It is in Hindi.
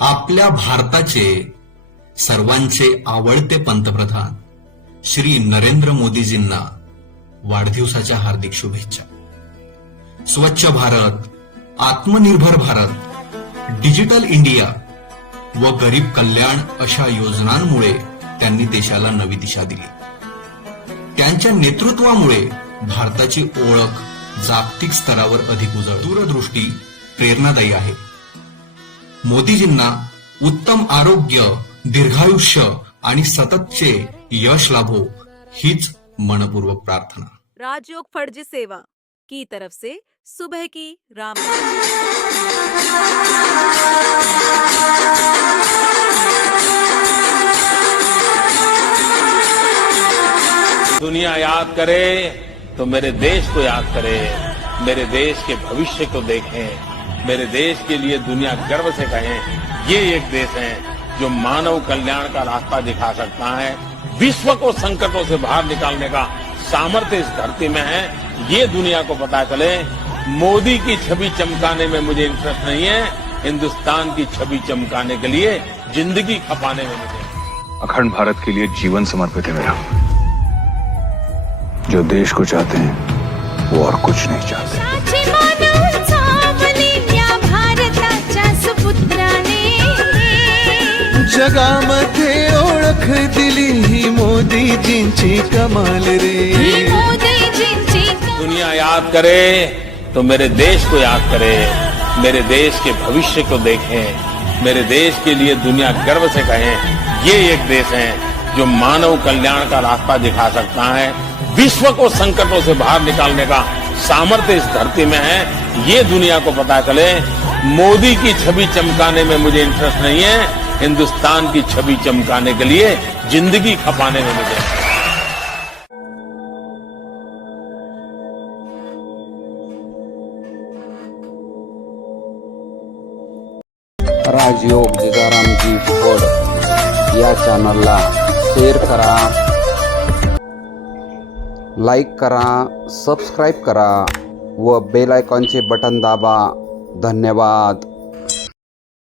आपल्या भारताचे सर्वांचे आवडते पंतप्रधान श्री नरेंद्र मोदीजींना वाढदिवसाच्या हार्दिक शुभेच्छा. स्वच्छ भारत आत्मनिर्भर भारत डिजिटल इंडिया व गरीब कल्याण अशा योजनांमुळे त्यांनी देशाला नवी दिशा दिली. त्यांच्या नेतृत्वामुळे भारताची ओळख जागतिक स्तरावर अधिक उजळ दूरदृष्टी प्रेरणादायी आहे. मोदीजींना उत्तम आरोग्य दीर्घायुष्य आणि सततचे यश लाभो हीच मनपूर्वक प्रार्थना. राजयोग फर्जी सेवा. की तरफ़ से सुबह की राम. दुनिया याद करे तो मेरे देश को याद करे मेरे देश के भविष्य को देखें। मेरे देश के लिए दुनिया गर्व से कहें ये एक देश है जो मानव कल्याण का रास्ता दिखा सकता है। विश्व को संकटों से बाहर निकालने का सामर्थ्य इस धरती में है। ये दुनिया को पता चले मोदी की छवि चमकाने में मुझे इंटरेस्ट नहीं है। हिंदुस्तान की छवि चमकाने के लिए ज़िंदगी खपाने में मुझे अखंड भारत के लिए जीवन समर्पित है मेरा। जो देश को चाहते हैं वो और कुछ नहीं चाहते। जगामध्ये ओळख दिली ही मोदीजींची कमाल रे. दुनिया याद करे तो मेरे देश को याद करे मेरे देश के भविष्य को देखें मेरे देश के लिए दुनिया गर्व से कहें ये एक देश है जो मानव कल्याण का रास्ता दिखा सकता है विश्व को संकटों से बाहर निकालने का सामर्थ्य इस धरती में है ये दुनिया को पता चले मोदी की छवि चमकाने में मुझे इंटरेस्ट नहीं है हिंदुस्तान की छवि चमकाने के लिए ज़िंदगी खपाने में मुझे राजयोग जिजारामजी फड। या चॅनलला शेअर करा। लाईक करा सबस्क्राईब करा, व बेल आयकॉनचे बटन दाबा। धन्यवाद।